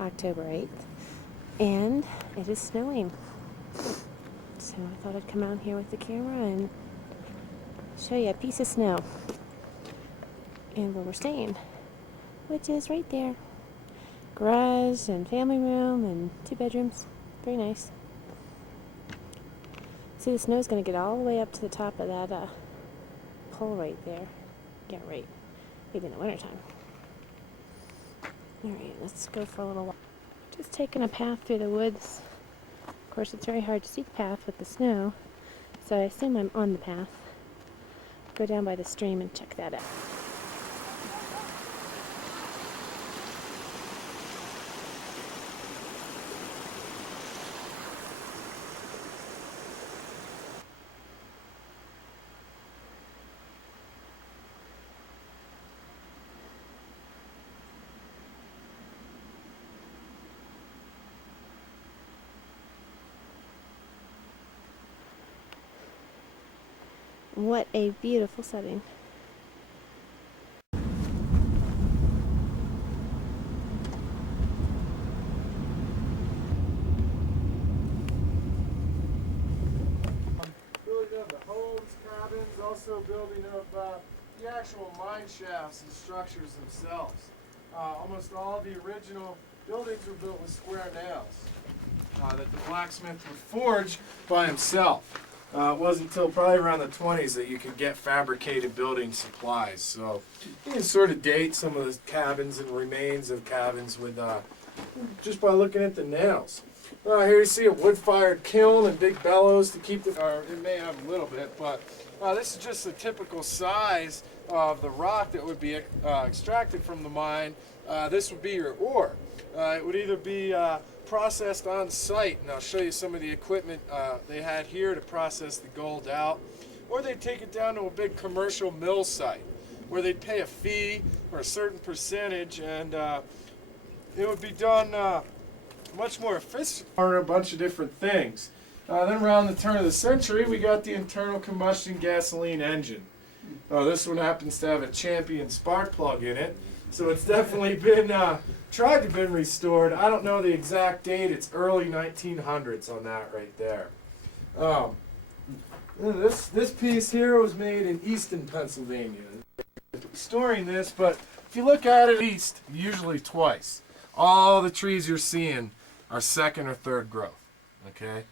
October 8th, and it is snowing. So I thought I'd come out here with the camera and show you a piece of snow and where we're staying, which is right there. Garage and family room and 2 bedrooms. Very nice. See, the snow's going to get all the way up to the top of that pole right there. Yeah, right. Maybe in the wintertime. Alright, let's go for a little walk. Just taking a path through the woods. Of course, it's very hard to see the path with the snow, so I assume I'm on the path. Go down by the stream and check that out. What a beautiful setting. Building of the homes, cabins, also building of the actual mine shafts and structures themselves. Almost all the original buildings were built with square nails that the blacksmith would forge by himself. It wasn't until probably around the 20s that you could get fabricated building supplies. So you can sort of date some of the cabins and remains of cabins with just by looking at the nails. Here you see a wood-fired kiln and big bellows to keep the, or it may have a little bit, but this is just the typical size of the rock that would be extracted from the mine. This would be your ore. It would either be processed on site, and I'll show you some of the equipment they had here to process the gold out, or they'd take it down to a big commercial mill site where they'd pay a fee or a certain percentage, and it would be done much more efficient. A bunch of different things. Then around the turn of the century, we got the internal combustion gasoline engine. This one happens to have a Champion spark plug in it, so it's definitely been tried to been restored. I don't know the exact date. It's early 1900s on that right there. This piece here was made in Easton, Pennsylvania. Restoring this, but if you look at it east, usually twice. All the trees you're seeing are second or third growth, okay?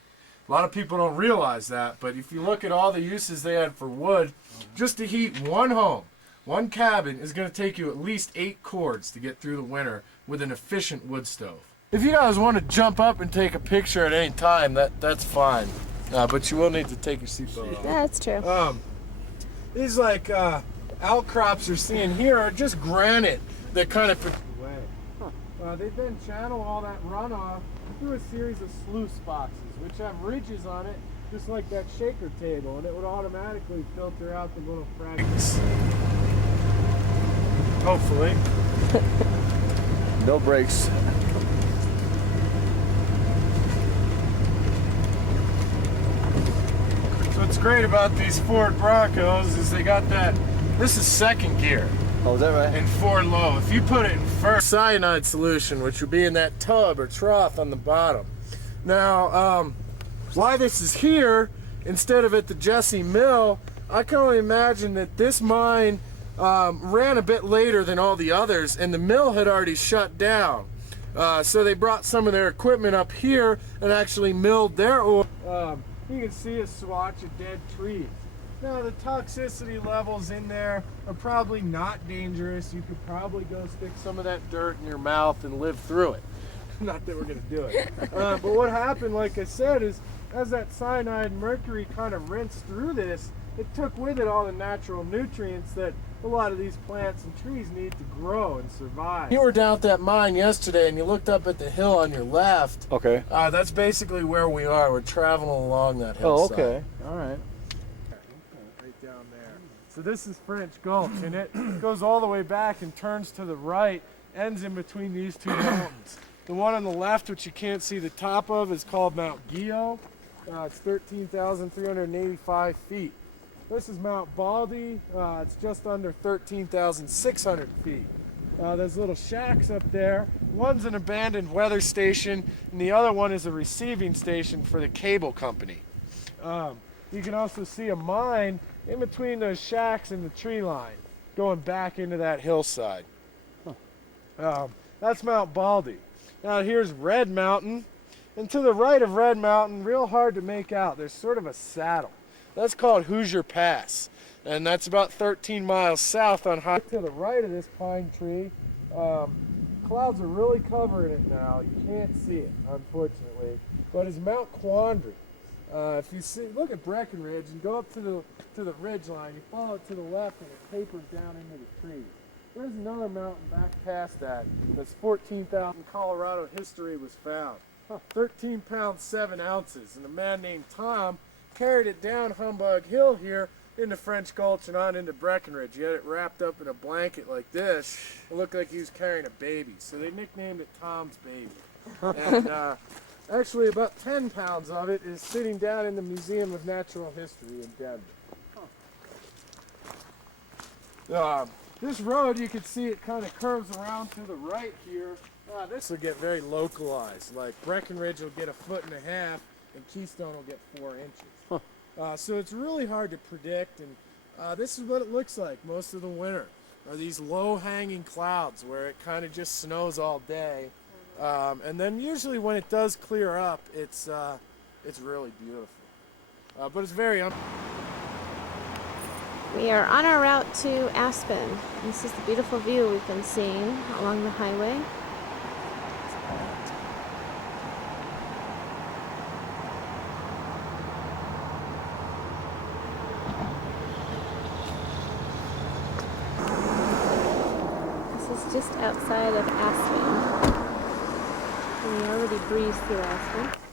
A lot of people don't realize that, but if you look at all the uses they had for wood, just to heat one home, one cabin is going to take you at least 8 cords to get through the winter with an efficient wood stove. If you guys want to jump up and take a picture at any time, that's fine, but you will need to take your seatbelt off. Yeah, that's true. These like outcrops you're seeing here are just granite that kind of away. They then channel all that runoff through a series of sluice boxes, which have ridges on it, just like that shaker table, and it would automatically filter out the little fragments. Hopefully. No brakes. So what's great about these Ford Broncos is they got that, this is second gear. Oh, is that right? And 4 low. If you put it in first, cyanide solution, which would be in that tub or trough on the bottom. Now, why this is here instead of at the Jesse Mill, I can only imagine that this mine ran a bit later than all the others, and the mill had already shut down. So they brought some of their equipment up here and actually milled their ore. You can see a swatch of dead trees. Now, the toxicity levels in there are probably not dangerous. You could probably go stick some of that dirt in your mouth and live through it. Not that we're going to do it. But what happened, like I said, is as that cyanide and mercury kind of rinsed through this, it took with it all the natural nutrients that a lot of these plants and trees need to grow and survive. You were down at that mine yesterday and you looked up at the hill on your left. Okay. That's basically where we are. We're traveling along that hillside. Oh, okay. All right. Right down there. So this is French Gulch, and it goes all the way back and turns to the right, ends in between these two mountains. The one on the left, which you can't see the top of, is called Mount Guyot. It's 13,385 feet. This is Mount Baldy. It's just under 13,600 feet. Those little shacks up there One's an abandoned weather station, and the other one is a receiving station for the cable company. You can also see a mine in between those shacks and the tree line, going back into that hillside. That's Mount Baldy. Now here's Red Mountain, and to the right of Red Mountain, real hard to make out, there's sort of a saddle. That's called Hoosier Pass, and that's about 13 miles south on high. To the right of this pine tree, clouds are really covering it now. You can't see it, unfortunately, but it's Mount Quandary. If you see, look at Breckenridge and go up to the ridge line. You follow it to the left, and it tapers down into the trees. There's another mountain back past that that's 14,000. Colorado history was found. 13 pounds 7 ounces, and a man named Tom carried it down Humbug Hill here into French Gulch and on into Breckenridge. He had it wrapped up in a blanket like this. It looked like he was carrying a baby, so they nicknamed it Tom's Baby. And actually about 10 pounds of it is sitting down in the Museum of Natural History in Denver. This road, you can see it kind of curves around to the right here. This will get very localized, like Breckenridge will get 1.5 feet, and Keystone will get 4 inches. So it's really hard to predict, and this is what it looks like most of the winter, are these low-hanging clouds where it kind of just snows all day. And then usually when it does clear up, it's really beautiful. But it's very We are on our route to Aspen. This is the beautiful view we've been seeing along the highway. This is just outside of Aspen. We already breezed through Aspen.